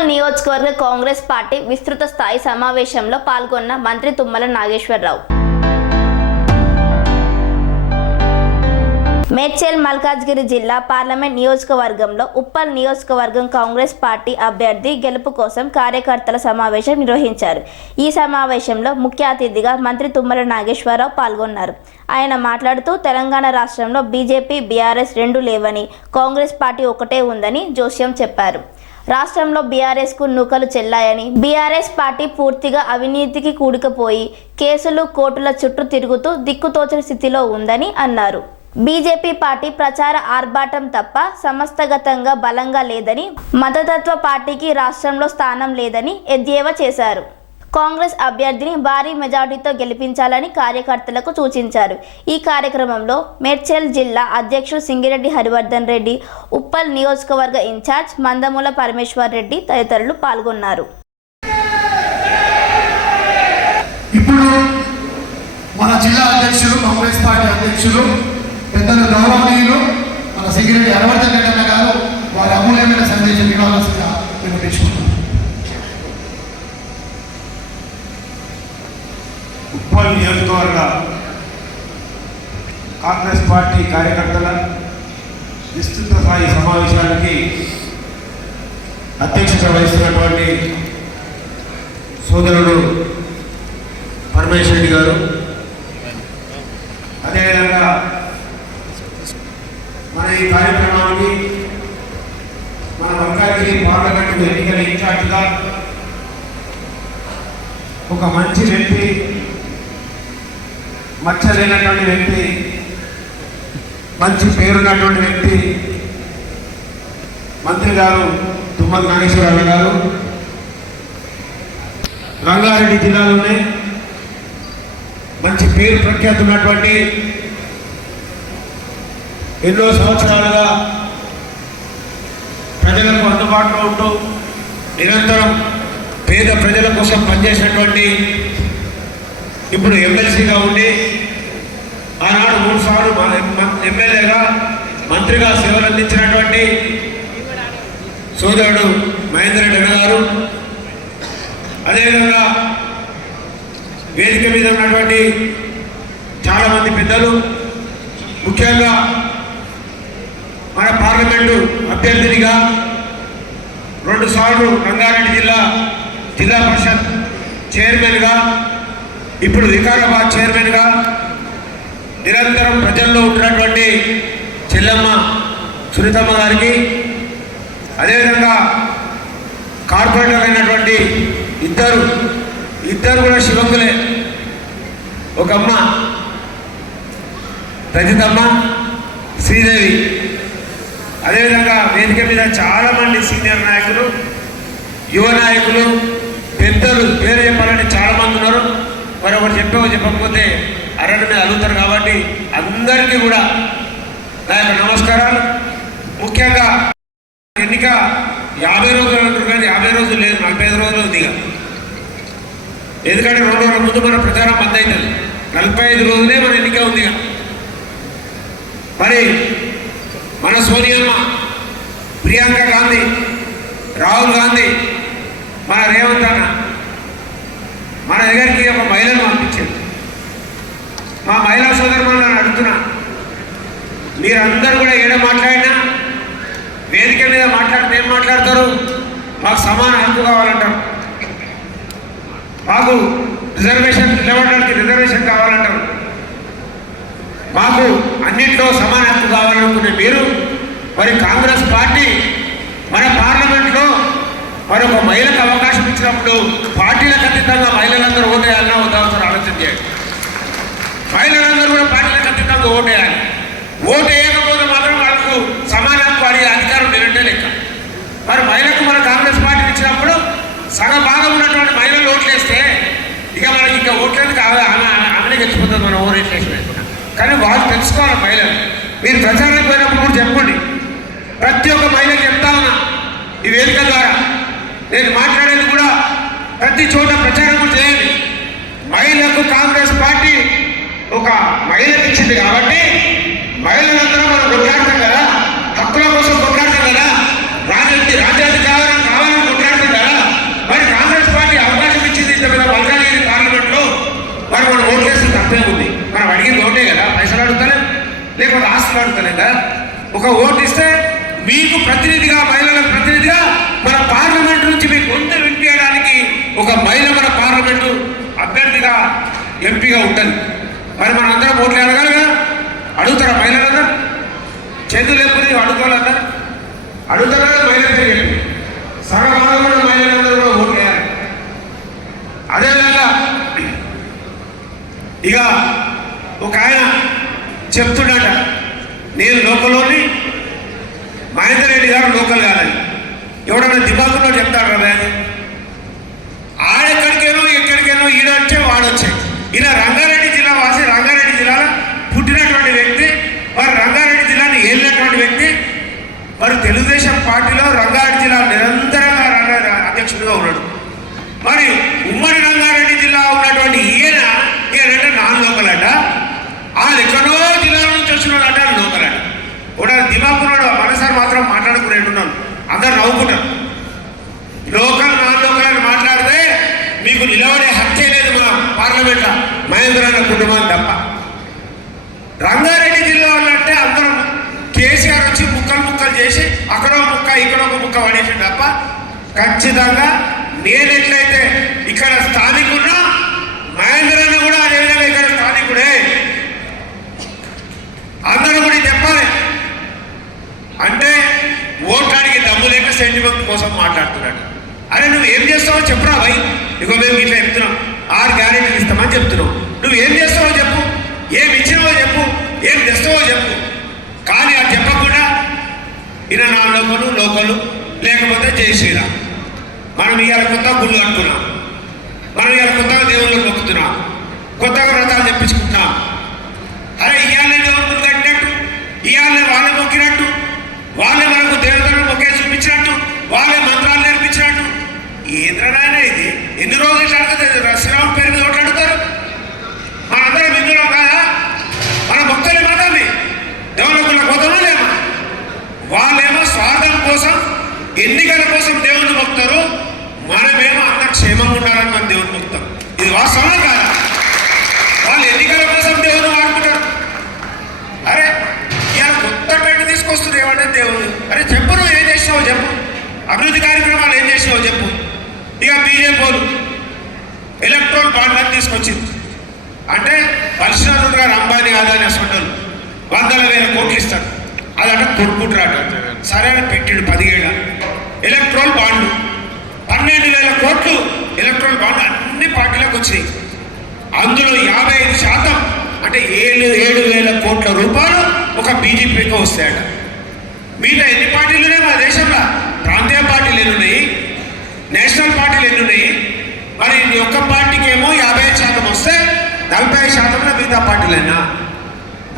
ఉప్పల్ నియోజకవర్గ కాంగ్రెస్ పార్టీ విస్తృత స్థాయి సమావేశంలో పాల్గొన్న మంత్రి తుమ్మల నాగేశ్వరరావు మేడ్చల్ మల్కాజ్గిరి జిల్లా పార్లమెంట్ నియోజకవర్గంలో ఉప్పల్ నియోజకవర్గం కాంగ్రెస్ పార్టీ అభ్యర్థి గెలుపు కోసం కార్యకర్తల సమావేశం నిర్వహించారు. ఈ సమావేశంలో ముఖ్య అతిథిగా మంత్రి తుమ్మల నాగేశ్వరరావు పాల్గొన్నారు. ఆయన మాట్లాడుతూ తెలంగాణ రాష్ట్రంలో బీజేపీ బీఆర్ఎస్ రెండు లేవని, కాంగ్రెస్ పార్టీ ఒకటే ఉందని జోస్యం చెప్పారు. రాష్ట్రంలో బీఆర్ఎస్కు నూకలు చెల్లాయని, బీఆర్ఎస్ పార్టీ పూర్తిగా అవినీతికి కూడుకుపోయి కేసులు కోర్టుల చుట్టూ తిరుగుతూ దిక్కుతోచని స్థితిలో ఉందని అన్నారు. బీజేపీ పార్టీ ప్రచార ఆర్భాటం తప్ప సంస్థాగతంగా బలంగా లేదని, మతతత్వ పార్టీకి రాష్ట్రంలో స్థానం లేదని ఎద్దేవా చేశారు. కాంగ్రెస్ అభ్యర్థిని భారీ మెజార్టీతో గెలిపించాలని కార్యకర్తలకు సూచించారు. ఈ కార్యక్రమంలో మేడ్చల్ జిల్లా అధ్యక్షుడు సింగిరెడ్డి హరివర్ధన్ రెడ్డి, ఉప్పల్ నియోజకవర్గ ఇన్ఛార్జ్ మందమూల పరమేశ్వర్ రెడ్డి తదితరులు పాల్గొన్నారు. ఇప్పుడు మన జిల్లా అధ్యక్షులు, కాంగ్రెస్ పార్టీ అధ్యక్షులు పెద్దలు గౌరవనీయులు మన సింగిరెడ్డి హరివర్ధన్ రెడ్డి గారు వారి అమూల్యమైన సందేశం ఇవ్వాల్సిందిగా వినిపించుకుంటున్నాం. ఉప్పల్ నియోజకవర్గ కాంగ్రెస్ పార్టీ కార్యకర్తల విస్తృత స్థాయి సమావేశానికి అధ్యక్షత వహిస్తున్నటువంటి సోదరుడు పరమేశ్వర్ రెడ్డి గారు, అదేవిధంగా మన ఈ కార్యక్రమానికి మన మల్కాజ్గిరి పార్లమెంటు ఎన్నికల ఇన్ఛార్జిగా ఒక మంచి వ్యక్తి, మచ్చలేనటువంటి వ్యక్తి, మంచి పేరున్నటువంటి వ్యక్తి మంత్రి గారు తుమ్మల నాగేశ్వరరావు గారు రంగారెడ్డి జిల్లాలోనే మంచి పేరు ప్రఖ్యాతి ఉన్నటువంటి, ఎన్నో సంవత్సరాలుగా ప్రజలకు అందుబాటులో ఉంటూ నిరంతరం పేద ప్రజల కోసం పనిచేసినటువంటి, ఇప్పుడు ఎమ్మెల్సీగా ఉండి ఆనాడు 3 సార్లు ఎమ్మెల్యేగా మంత్రిగా సేవలు అందించినటువంటి సోదరుడు మహేందర్ రెడ్డి గారు, అదేవిధంగా వేదిక మీద ఉన్నటువంటి చాలామంది పెద్దలు, ముఖ్యంగా మన పార్లమెంటు అభ్యర్థినిగా 2 సార్లు రంగారెడ్డి జిల్లా పరిషత్ చైర్మన్గా, ఇప్పుడు వికారాబాద్ చైర్మన్గా నిరంతరం ప్రజల్లో ఉంటున్నటువంటి చెల్లమ్మ సునీతమ్మ గారికి, అదేవిధంగా కార్పొరేటర్ అయినటువంటి ఇద్దరు కూడా శివంగులే, ఒక అమ్మ రజితమ్మ, శ్రీదేవి, అదేవిధంగా వేదిక మీద చాలామంది సీనియర్ నాయకులు, యువ నాయకులు, పెద్దలు, పేరు చెప్పాలంటే చాలామంది ఉన్నారు. మరి ఒకటి చెప్పకపోతే అరణ్య అడుగుతారు కాబట్టి అందరికీ కూడా నా యొక్క నమస్కారాలు. ముఖ్యంగా ఎన్నిక 50 రోజులు అంటారు కానీ 50 రోజులు లేదు, 45 రోజులు ఉంది. ఎందుకంటే 2 రోజుల ముందు మన ప్రచారం బంద్ అవుతుంది, 45 రోజులే మన ఎన్నిక ఉంది. మరి మన సోనియమ్మ, ప్రియాంక గాంధీ, రాహుల్ గాంధీ, మన రేవంత్ అన్న మన దగ్గరికి ఒక మహిళను పంపించారు. మా మహిళా సోదరులను అడుగుతున్నా, మీరందరూ కూడా ఏడ మాట్లాడినా వేదిక మీద మాట్లాడితే ఏం మాట్లాడతారు? మాకు సమాన హక్కు కావాలంటారు, మాకు రిజర్వేషన్ నిలబడడానికి రిజర్వేషన్ కావాలంటారు, మాకు అన్నింటిలో సమాన హక్కు కావాలనుకునే మీరు మరి కాంగ్రెస్ పార్టీ మన పార్లమెంట్లో మరొక మహిళకు అవకాశం ఇచ్చినప్పుడు పార్టీలకు అతీతంగా మహిళలందరూ ఓటేయాలన్నా వద్దాల్సిన ఆలోచన చేయండి. మహిళలందరూ కూడా పార్టీలకు అతీతంగా ఓటేయాలి. ఓటు వేయకపోతే మాత్రం వాళ్ళకు సమాన హక్కు అడిగే అధికారం లేనంటే లెక్క. మరి మహిళకు మన కాంగ్రెస్ పార్టీని ఇచ్చినప్పుడు సగం భాగం ఉన్నటువంటి మహిళలు ఓట్లేస్తే ఇక మనకి ఇంకా ఓట్లేదు, ఆమెనే గెలిచిపోతుంది మనం ఓరేట్లేసి వేసుకున్నాం. కానీ వాళ్ళు తెలుసుకోవాలి మహిళలు. మీరు ప్రచారానికి పోయినప్పుడు కూడా చెప్పండి, ప్రతి ఒక్క మహిళకి చెప్తా ఉన్నా ఈ వేదిక ద్వారా, నేను మాట్లాడేది కూడా ప్రతి చోట ప్రచారం కూడా చేయండి. మహిళలకు కాంగ్రెస్ పార్టీ ఒక మహిళకి ఇచ్చింది కాబట్టి మహిళలందరూ మనం కొట్లాడతాం కదా, హక్కుల కోసం కొట్లాడతాం కదా, రాజ్యాధికారం కావాలని కొట్లాడతాం అడుగుతలేం కదా. ఒక ఓటు ఇస్తే మీకు ప్రతినిధిగా, మహిళలకు ప్రతినిధిగా మన పార్లమెంట్ నుంచి మీకు గొంతు వినిపించడానికి ఒక మహిళ మన పార్లమెంటు అభ్యర్థిగా ఎంపీగా ఉంటుంది. మరి మనం అందరం ఓట్లు అడగాలి కదా. అడుగుతారా మహిళలందరూ? చేతులు లేకపోతే అడుగుకోవాలన్నారు. అడుగుతారా కదా మహిళలు? సగం కూడా మహిళలందరూ కూడా ఓట్లు వేయాలి. అదేవిధంగా ఇక ఒక ఆయన చెప్తున్నాడ, నేను లోకల్లోని, మహేందర్ రెడ్డి గారు లోకల్ కాదని. ఎవడన్నా దిమాకులో చెప్తాడు కదా అని. ఆడెక్కడికేనో ఎక్కడికేనో ఈడొచ్చే వాడొచ్చాయి. ఈయన రంగారెడ్డి జిల్లా వాసి, రంగారెడ్డి జిల్లాలో పుట్టినటువంటి వ్యక్తి, మరి రంగారెడ్డి జిల్లాని ఏలినటువంటి వ్యక్తి, మరి తెలుగుదేశం పార్టీలో రంగారెడ్డి జిల్లా నిరంతరంగా అధ్యక్షుడిగా ఉన్నాడు. మరి ఉమ్మడి రంగారెడ్డి జిల్లా ఉన్నటువంటి ఈయనంటే నాన్ లోకల్ అట, ఎక్కడో జిల్లా నుంచి వచ్చినాడట లోకల్ అట. కూడా దిమాకున్నాడు. మనసారి మాత్రం మాట్లాడుకునేట్టున్నాను, అందరు నవ్వుకుంటారు. లోకల్ నాన్ లోకల్ అని మాట్లాడితే మీకు నిలబడే హక్కే లేదు మా పార్లమెంట్లో, మహేంద్ర అన్న కుటుంబం తప్ప. రంగారెడ్డి జిల్లా అంటే అందరం కేసీఆర్ వచ్చి ముక్కలు చేసి అక్కడో ముక్క ఇక్కడో ఒక ముక్క పడేసి తప్ప, ఖచ్చితంగా నేను ఎట్లయితే ఇక్కడ స్థానికున్నా మహేంద్ర అన్న కూడా అదేవిధంగా ఇక్కడ స్థానికుడే. అందరూ కూడా చెప్పాలి. అంటే ఓటానికి దమ్ము లేక సెంటిమెంట్ కోసం మాట్లాడుతున్నాడు. అరే నువ్వు ఏం చేస్తావో చెప్పురా భయ్. ఇగో మేము ఇట్లా చెప్తున్నాం, 6 గ్యారెంటీలు ఇస్తామని చెప్తున్నావు. నువ్వు ఏం చేస్తావో చెప్పు, ఏం ఇచ్చినావో చెప్పు, ఏం తెస్తావో చెప్పు. కానీ అది చెప్పకుండా ఈయన నా లోకలు లేకపోతే జై శ్రీరామ్. మనం ఇవాళ కొత్తగా గుళ్ళు కట్టుకున్నాం, మనం ఇవాళ కొత్తగా దేవుళ్ళని మొక్కుతున్నాం, కొత్తగా వ్రతాలు తెప్పించుకుంటున్నాం. అరే ఇవాళ దేవుళ్ళు కట్టినట్టు, ఇవాళ వాళ్ళే మొక్కినట్టు, వాళ్ళే మనకు దేవతలను మొక్కే చూపించినట్టు, వాళ్ళే మంత్రాలు నేర్పించినట్టు. ఏంద్రనాయన ఇది? ఎన్ని రోజులు ఇట్లా అడుగుతుంది? శ్రీరామ్ పేరు మీద ఒకటి అడుగుతారు. మనందరం ఇందులో కాదా? మన భక్తులే మాత్రమే దేవుళ్ళకున్న కోతమా లేమా? వాళ్ళేమో స్వార్థం కోసం, ఎన్నికల కోసం దేవుని మొక్కుతారు. మనమేమో అంత క్షేమంగా ఉండాలని మనం దేవుని మొక్కుతాం. ఇది వాస్తవమే కాదా? వాళ్ళు ఎన్నికల కోసం దేవుని వాడుకుంటారు. అరే ఇలా కొత్త పెట్టి తీసుకొస్తుంది ఏమంటే దేవుడు. అరే చెప్పు, నువ్వు ఏం చేసినావో చెప్పు, అభివృద్ధి కార్యక్రమాలు ఏం చేసినావో చెప్పు. ఇక బీజేపీ ఎలక్ట్రోల్ బాండ్ అని తీసుకొచ్చింది. అంటే పర్సనల్ గారు అంబానీ ఆదాని అసలు 100,000 కోట్లు ఇస్తాడు. అదంటే కొడుకుంటాడు. సరే అని పెట్టిండు 10 ఏళ్ళ ఎలక్ట్రోల్ బాండ్లు 12,000 కోట్లు ఎలక్ట్రోల్ బాండ్ అన్ని పార్టీలకు వచ్చినాయి. అందులో 55% అంటే 7,000 కోట్ల రూపాయలు ఒక బీజేపీకి వస్తాయట. మిగతా ఎన్ని పార్టీలు ఉన్నాయి మన దేశంలో? ప్రాంతీయ పార్టీలు ఎన్ని ఉన్నాయి, నేషనల్ పార్టీలు ఎన్ని ఉన్నాయి? మరి ఒక్క పార్టీకి ఏమో 55% వస్తే 45% మిగతా పార్టీలైనా.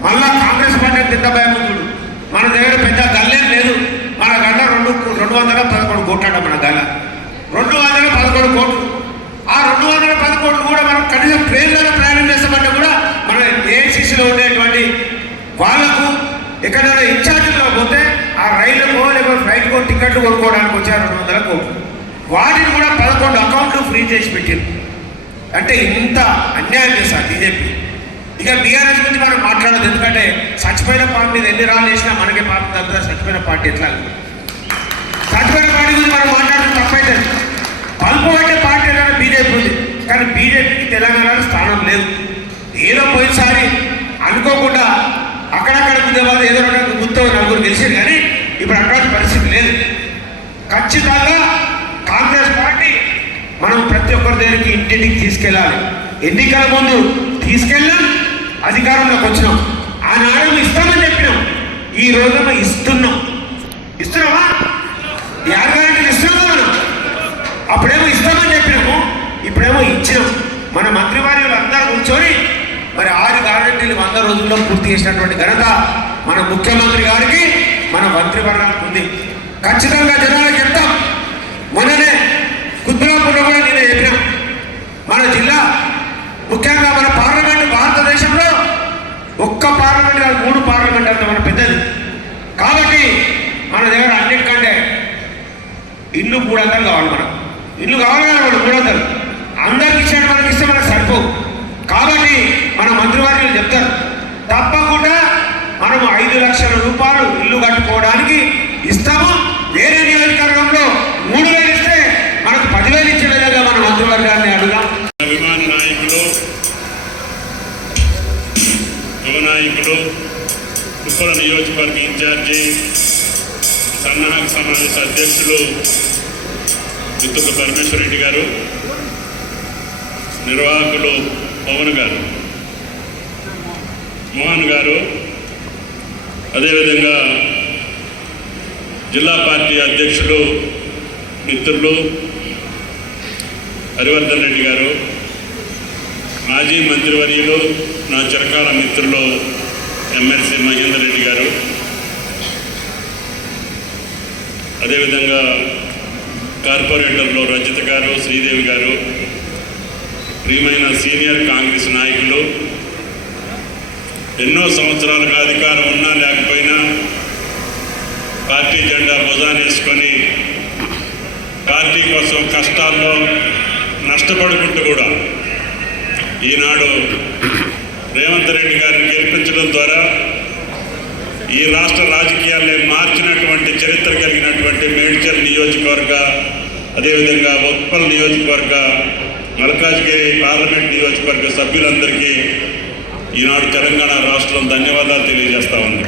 మళ్ళా కాంగ్రెస్ పార్టీ తింట భయముందుడు. మన దగ్గర పెద్ద గల్లేం లేదు. మన గల్ల 211 కోట్లు అంట. మన గల్ల 211 కోట్లు. ఆ 211 కోట్లు కూడా మనం కనీసం ట్రైన్లలో ప్రయాణం చేస్తామంటే కూడా మన ఏఐసిసిలో ఉండేటువంటి వాళ్ళకు ఎక్కడైనా ఇన్ఛార్జ్లో పోతే ఆ రైలుకో లేకపోతే ఫ్లైట్కో టికెట్లు కొనుక్కోవడానికి వచ్చారు 200 కోట్లు. వాటిని కూడా 11 అకౌంట్లు ఫ్రీ చేసి పెట్టారు. అంటే ఇంత అన్యాయం చేస్తారు బీజేపీ. ఇక బీఆర్ఎస్ గురించి మనం మాట్లాడదు, ఎందుకంటే చచ్చిపోయిన పార్టీ మీద ఎన్ని రాళ్ళు వేసినా మనకే పార్టీ తగ్గుతుంది. చచ్చిపోయిన పార్టీ ఎట్లా? చచ్చిపోయిన పార్టీ గురించి మనం మాట్లాడడం తప్పైతుంది. పలుపు అంటే పార్టీ ఏదైనా బీజేపీ ఉంది, కానీ బీజేపీకి తెలంగాణలో స్థానం లేదు. ఏదో పోయినసారి అనుకోకుండా అక్కడక్కడ గుద్దేవాళ్ళు ఏదో గుర్తు నలుగురు గెలిచారు, కానీ ఇప్పుడు అటువంటి పరిస్థితి లేదు. ఖచ్చితంగా కాంగ్రెస్ పార్టీ మనం ప్రతి ఒక్కరి దగ్గరికి ఇంటింటికి తీసుకెళ్ళాలి. ఎన్నికల ముందు తీసుకెళ్ళాం, అధికారంలోకి వచ్చినాం. ఆనాడేమో ఇస్తామని చెప్పినాం, ఈ రోజేమో ఇస్తున్నామా? 6 గ్యారెంటీలు ఇస్తున్నామా? మనం అప్పుడేమో ఇస్తామని చెప్పినాము, ఇప్పుడేమో ఇచ్చినాం. మన మంత్రివర్యులు అందరూ కూర్చొని మరి 6 గ్యారెంటీలు 100 రోజుల్లో పూర్తి చేసినటువంటి ఘనత మన ముఖ్యమంత్రి గారికి, మన మంత్రివర్గానికి ఉంది. ఖచ్చితంగా జనాలకు చెప్తాం. మొన్ననే కుత్బుల్లాపూర్లో కూడా నేను చెప్పినాం, మన జిల్లా ముఖ్యంగా మన పార్లమెంటు భారతదేశంలో ఒక్క పార్లమెంట్ కాదు 3 పార్లమెంట్ అంత మన పెద్దది. కాబట్టి మన దగ్గర అన్నిటికంటే ఇల్లు 300 కావాలి. మనకు ఇల్లు కావాలి కదా, మనం 300 అందరికి ఇచ్చాడు. మనకి ఇస్తే మనకు సరిపోవు. కాబట్టి మన మంత్రివర్యులు చెప్తారు, తప్పకుండా మన మనం 5 లక్షల రూపాయలు ఇల్లు కట్టుకోవడానికి ఇస్తాము. వేరే నియోజకవర్గంలో 3,000 ఇస్తే మనకు 10,000 ఇచ్చే విధంగా మన మంత్రివర్గాన్ని అడుగుదాం. అభిమాన నాయకులు, యువ నాయకులు, ఉప్పల నియోజకవర్గ ఇన్ఛార్జి, సన్నాహక సమావేశ అధ్యక్షులు చిత్తూరు పరమేశ్వరరెడ్డి గారు, నిర్వాహకులు పవన్ గారు, మోహన్ గారు, అదేవిధంగా జిల్లా పార్టీ అధ్యక్షులు మిత్రులు హరివర్ధన్ రెడ్డి గారు, మాజీ మంత్రివర్యులు నా చిరకాల మిత్రులు ఎమ్మెల్సీ మహేందర్ రెడ్డి గారు, అదేవిధంగా కార్పొరేటర్లు రజిత గారు, శ్రీదేవి గారు, ప్రియమైన సీనియర్ కాంగ్రెస్ నాయకులు, ఎన్నో సంవత్సరాలుగా అధికారం ఉన్నా లేకపోయినా పార్టీ జెండా భుజానేసుకొని పార్టీ కోసం కష్టాల్లో నష్టపడుకుంటూ కూడా ఈనాడు రేవంత్ రెడ్డి గారిని గెలిపించడం ద్వారా ఈ రాష్ట్ర రాజకీయాల్ని మార్చినటువంటి చరిత్ర కలిగినటువంటి మేడ్చల్ నియోజకవర్గ, అదేవిధంగా ఉప్పల్ నియోజకవర్గ, మల్కాజ్గిరి పార్లమెంట్ నియోజకవర్గ సభ్యులందరికీ ఈనాడు తెలంగాణ రాష్ట్రం ధన్యవాదాలు తెలియజేస్తా ఉంది.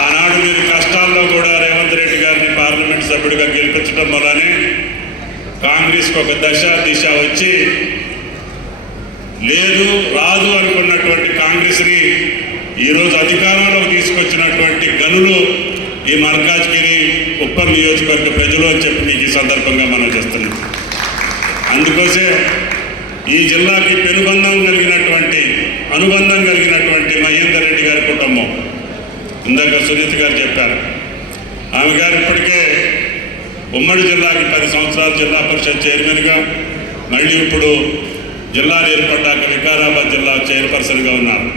ఆనాడు మీరు కష్టాల్లో కూడా రేవంత్ రెడ్డి గారిని పార్లమెంట్ సభ్యుడిగా గెలిపించడం వల్లనే కాంగ్రెస్కి ఒక దశ దిశ వచ్చి లేదు రాదు అనుకున్నటువంటి కాంగ్రెస్ని ఈరోజు అధికారంలోకి తీసుకొచ్చినటువంటి గనులు ఈ మల్కాజ్గిరి ఉప్పల్ నియోజకవర్గ ప్రజలు అని చెప్పి మీకు ఈ సందర్భంగా మనం చేస్తున్నాం. అందుకోసే ఈ జిల్లాకి అనుబంధం కలిగినటువంటి మహేందర్ రెడ్డి గారి కుటుంబం, ఇందాక సునీత గారు చెప్పారు, ఆమె గారు ఇప్పటికే ఉమ్మడి జిల్లాకి 10 సంవత్సరాలు జిల్లా పరిషత్ చైర్మన్గా, మళ్ళీ ఇప్పుడు జిల్లాలు ఏర్పడ్డాక వికారాబాద్ జిల్లా చైర్పర్సన్గా ఉన్నారు.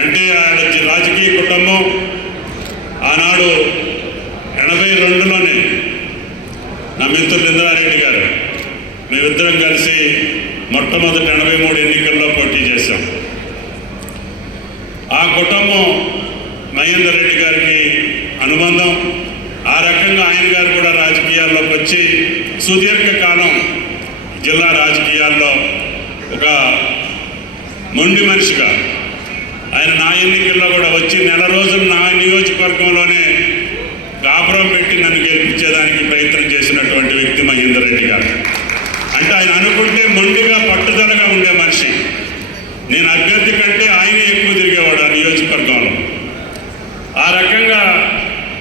అంటే ఆయన రాజకీయ కుటుంబం ఆనాడు 82లోనే నా మిత్రులు ఇంద్రారెడ్డి గారు మేమిద్దరం కలిసి మొట్టమొదటి 83 ఎన్నికల్లో పోటీ చేశాం. ఆ కుటుంబం మహేందర్ రెడ్డి గారికి అనుబంధం. ఆ రకంగా ఆయన గారు కూడా రాజకీయాల్లోకి వచ్చి సుదీర్ఘకాలం జిల్లా రాజకీయాల్లో ఒక మొండి మనిషిగా ఆయన నా ఎన్నికల్లో కూడా వచ్చి నెల రోజులు నా నియోజకవర్గంలోనే కాపురం పెట్టి నన్ను గెలిపించేదానికి ప్రయత్నం చేసినటువంటి వ్యక్తి మహేందర్ రెడ్డి గారు. అంటే ఆయన అనుకుంటే మొండిగా పట్టుదలగా ఉండే మనిషి. నేను అభ్యర్థి కంటే ఆయనే ఎక్కువ తిరిగేవాడు ఆ నియోజకవర్గంలో. ఆ రకంగా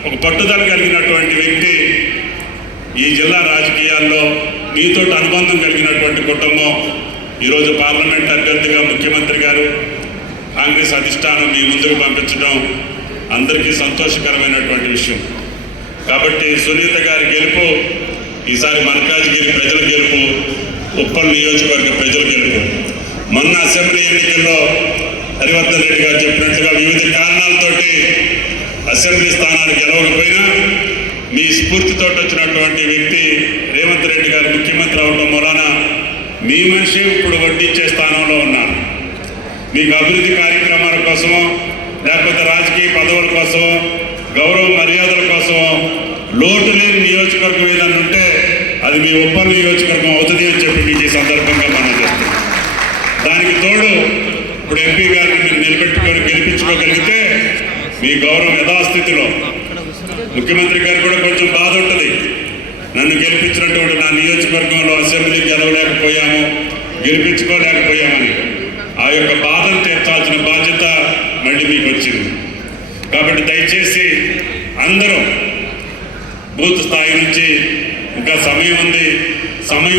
ఒక పట్టుదల కలిగినటువంటి వ్యక్తి ఈ జిల్లా రాజకీయాల్లో మీతో అనుబంధం కలిగినటువంటి కుటుంబం ఈరోజు పార్లమెంట్ అభ్యర్థిగా ముఖ్యమంత్రి గారు కాంగ్రెస్ అధిష్టానం మీ ముందుకు పంపించడం అందరికీ సంతోషకరమైనటువంటి విషయం. కాబట్టి సునీత గారి గెలుపు ఈసారి మల్కాజ్గిరి ప్రజల గెలుపు, ఉప్పల్ నియోజకవర్గ ప్రజల గెలుపు. మొన్న అసెంబ్లీ ఎన్నికల్లో హరివర్ధన్ రెడ్డి గారు చెప్పినట్టుగా వివిధ కారణాలతోటి అసెంబ్లీ స్థానాలు గెలవకపోయినా మీ స్ఫూర్తితో వచ్చినటువంటి వ్యక్తి రేవంత్ రెడ్డి గారు ముఖ్యమంత్రి అవడం వలన మీ మనిషి ఇప్పుడు వడ్డించే స్థానంలో ఉన్నారు. మీకు అభివృద్ధి కార్యక్రమాల కోసమో లేకపోతే రాజకీయ పదవుల కోసమో గౌరవ మర్యాదల కోసమో లోటు లేని నియోజకవర్గం ఏదన్నా ఉంటే అది మీ ఉప్పల్ నియోజకవర్గం అవుతుంది అని చెప్పి మీకు ఈ సందర్భంగా మనం చేస్తున్నాం. దానికి తోడు ఇప్పుడు ఎంపీ గారిని మీరు నిలబెట్టుకొని గెలిపించుకోగలిగితే మీ గౌరవం యథాస్థితిలో, ముఖ్యమంత్రి గారు కూడా కొంచెం బాధ ఉంటుంది, నన్ను గెలిపించినటువంటి నా నియోజకవర్గంలో అసెంబ్లీ గెలిపించుకోలేకపోయామని. ఆ యొక్క బాధను తీర్చాల్సిన బాధ్యత మళ్ళీ మీకు వచ్చింది. కాబట్టి దయచేసి అందరూ బూత్ స్థాయి నుంచి ఇంకా సమయం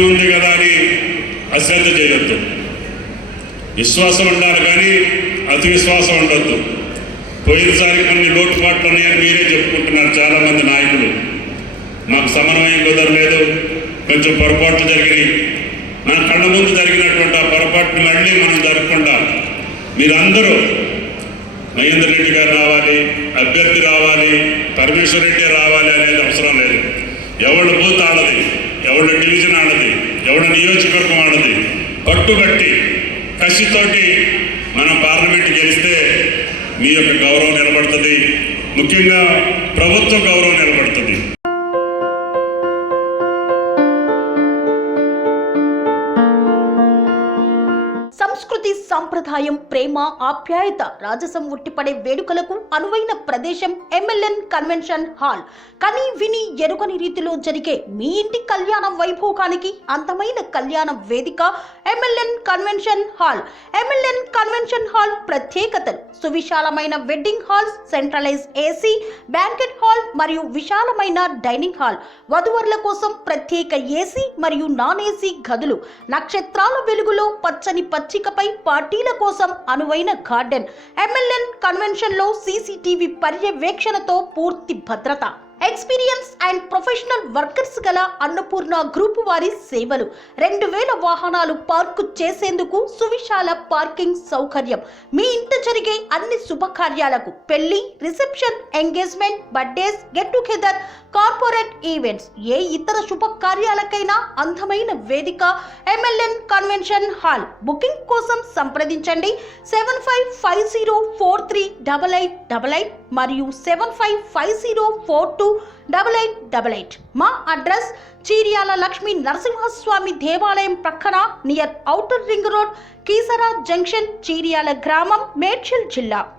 ఉంది కదా అని అశ్రద్ధ చేయొద్దు. విశ్వాసం ఉండాలి కానీ అతి విశ్వాసం ఉండొద్దు. పోయినసారి కొన్ని లోటుపాట్లు ఉన్నాయని మీరే చెప్పుకుంటున్నారు చాలామంది నాయకులు. మాకు సమన్వయం కుదరలేదు, కొంచెం పొరపాట్లు జరిగినాయి. మన కళ్ళ ముందు జరిగినటువంటి ఆ పొరపాటుని మళ్ళీ మనం జరగకుండా మీరందరూ మహేందర్ రెడ్డి గారు రావాలి, అభ్యర్థి రావాలి, పరమేశ్వర్ రెడ్డి రావాలి అనేది అవసరం లేదు. ఎవడు బూత్ ఆడది, ఎవడు డివిజన్ ఆడది, ఎవడు నియోజకవర్గం ఆడది, పట్టుబట్టి కసితోటి మనం పార్లమెంట్ గెలిస్తే మీ యొక్క గౌరవం నిలబడుతుంది, ముఖ్యంగా ప్రభుత్వ గౌరవం నిలబడుతుంది. సంస్కృతి, సంప్రదాయం, ప్రేమ, ఆప్యాయత, రాజసం ఉట్టిపడే వేడుకలకు అనువైన ప్రదేశం ఎంఎల్ఎన్ కన్వెన్షన్ హాల్. కని విని ఎరుగని రీతిలో జరిగే మీ ఇంటి కళ్యాణ వైభోగానికి అందమైన కళ్యాణ వేదిక MLN convention hall. MLN convention hall ప్రత్యేకతలు: సువిశాలమైన wedding halls, centralise AC, banquet hall మరియు విశాలమైన డైనింగ్ హాల్, వధువరుల కోసం ప్రత్యేక ఏసీ మరియు నాన్ ఏసీ గదులు, నక్షత్రాల వెలుగులో పచ్చని పచ్చికపై పార్టీల కోసం అనువైన గార్డెన్. ఎంఎల్ఎన్ కన్వెన్షన్ లో సీసీటీవీ పర్యవేక్షణతో పూర్తి భద్రత. ఎక్స్పీరియన్స్ అండ్ ప్రొఫెషనల్ వర్కర్స్ గల అన్నపూర్ణ గ్రూప్ వారి సేవలు. 2000 వాహనాలు పార్కు చేసేందుకు సువిశాల పార్కింగ్ సౌకర్యం. మీ ఇంట జరిగే అన్ని శుభకార్యాలకు, పెళ్లి, reception, engagement, birthdays, get together, corporate events, ఏ ఇతర శుభకార్యాలకైనా అందమైన వేదిక ఎంఎల్ఎన్ కన్వెన్షన్ హాల్. బుకింగ్ కోసం సంప్రదించండి 7550438888 మరియు 7550428888. మా అడ్రస్ చీర్యాల లక్ష్మీ నరసింహస్వామి దేవాలయం ప్రక్కన, near outer ring road, Keesara junction, Cheeryal గ్రామం, మేడ్చల్ జిల్లా.